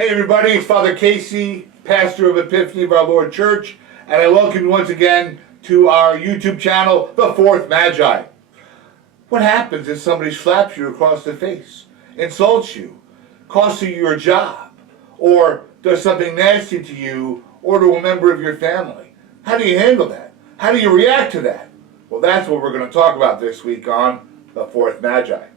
Hey everybody, it's Father Casey, pastor of Epiphany of our Lord Church, and I welcome you once again to our YouTube channel, The Fourth Magi. What happens if somebody slaps you across the face, insults you, costs you your job, or does something nasty to you or to a member of your family? How do you handle that? How do you react to that? Well, that's what we're going to talk about this week on The Fourth Magi.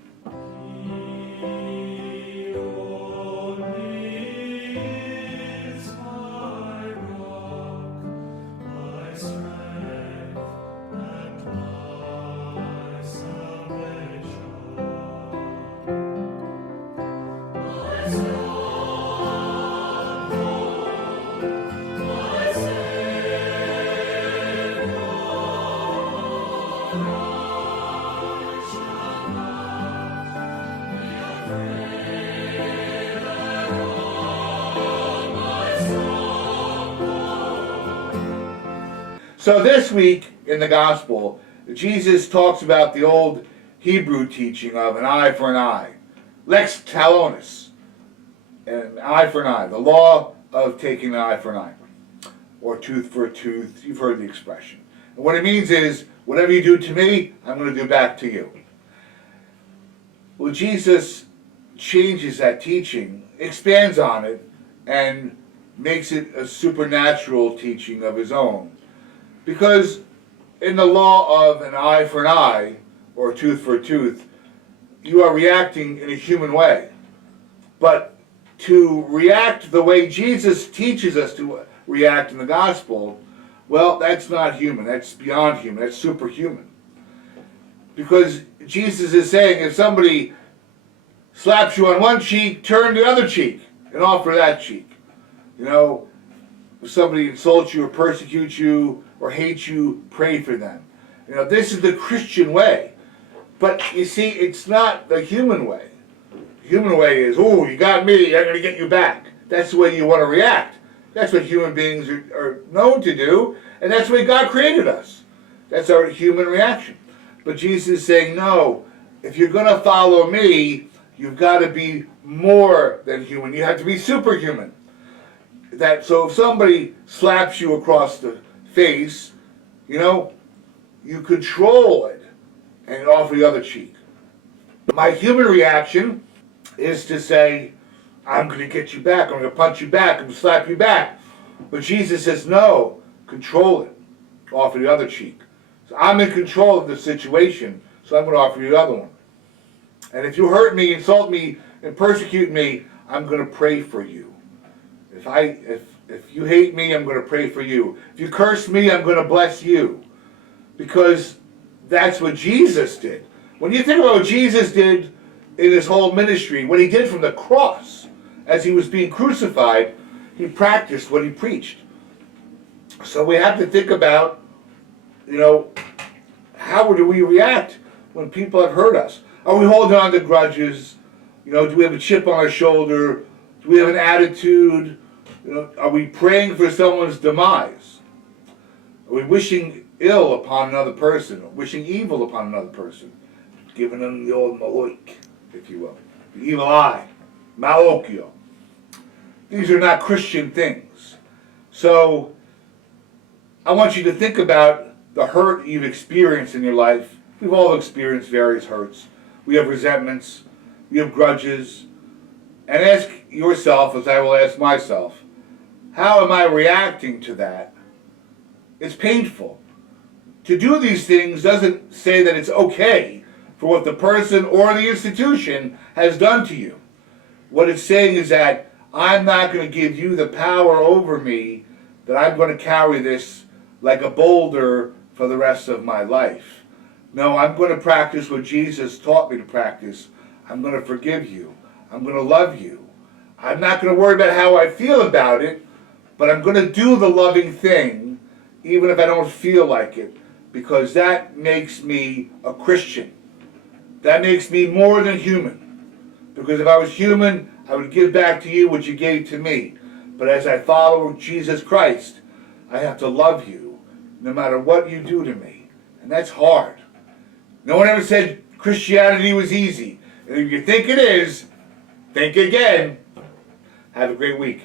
So this week in the Gospel, Jesus talks about the old Hebrew teaching of an eye for an eye, lex talionis, an eye for an eye, the law of taking an eye for an eye, or tooth for a tooth. You've heard the expression. And what it means is, whatever you do to me, I'm going to do back to you. Well, Jesus changes that teaching, expands on it, and makes it a supernatural teaching of his own. Because in the law of an eye for an eye, or a tooth for a tooth, you are reacting in a human way. But to react the way Jesus teaches us to react in the gospel, well, that's not human. That's beyond human. That's superhuman. Because Jesus is saying, if somebody slaps you on one cheek, turn the other cheek and offer that cheek. You know, if somebody insults you or persecutes you or hates you, pray for them. You know, this is the Christian way. But you see, it's not the human way. The human way is, oh, you got me, I'm going to get you back. That's the way you want to react. That's what human beings are known to do, and that's the way God created us. That's our human reaction. But Jesus is saying, no, if you're going to follow me, you've got to be more than human. You have to be superhuman. So if somebody slaps you across the face, you know, you control it and offer the other cheek. My human reaction is to say, I'm going to get you back, I'm going to punch you back, I'm going to slap you back. But Jesus says, no, control it, offer the other cheek. So I'm in control of the situation, so I'm going to offer you the other one. And if you hurt me, insult me, and persecute me, I'm going to pray for you. If you hate me, I'm going to pray for you. If you curse me, I'm going to bless you. Because that's what Jesus did. When you think about what Jesus did in his whole ministry, what he did from the cross, as he was being crucified, he practiced what he preached. So we have to think about, you know, how do we react when people have hurt us? Are we holding on to grudges? You know, do we have a chip on our shoulder? Do we have an attitude? You know, are we praying for someone's demise? Are we wishing ill upon another person, or wishing evil upon another person? Giving them the old maloik, if you will. The evil eye. Malokio. These are not Christian things. So, I want you to think about the hurt you've experienced in your life. We've all experienced various hurts. We have resentments. We have grudges. And ask yourself, as I will ask myself, how am I reacting to that? It's painful. To do these things doesn't say that it's okay for what the person or the institution has done to you. What it's saying is that I'm not going to give you the power over me, that I'm going to carry this like a boulder for the rest of my life. No, I'm going to practice what Jesus taught me to practice. I'm going to forgive you. I'm going to love you. I'm not going to worry about how I feel about it, but I'm going to do the loving thing, even if I don't feel like it, because that makes me a Christian. That makes me more than human. Because if I was human, I would give back to you what you gave to me. But as I follow Jesus Christ, I have to love you, no matter what you do to me. And that's hard. No one ever said Christianity was easy. And if you think it is, think again. Have a great week.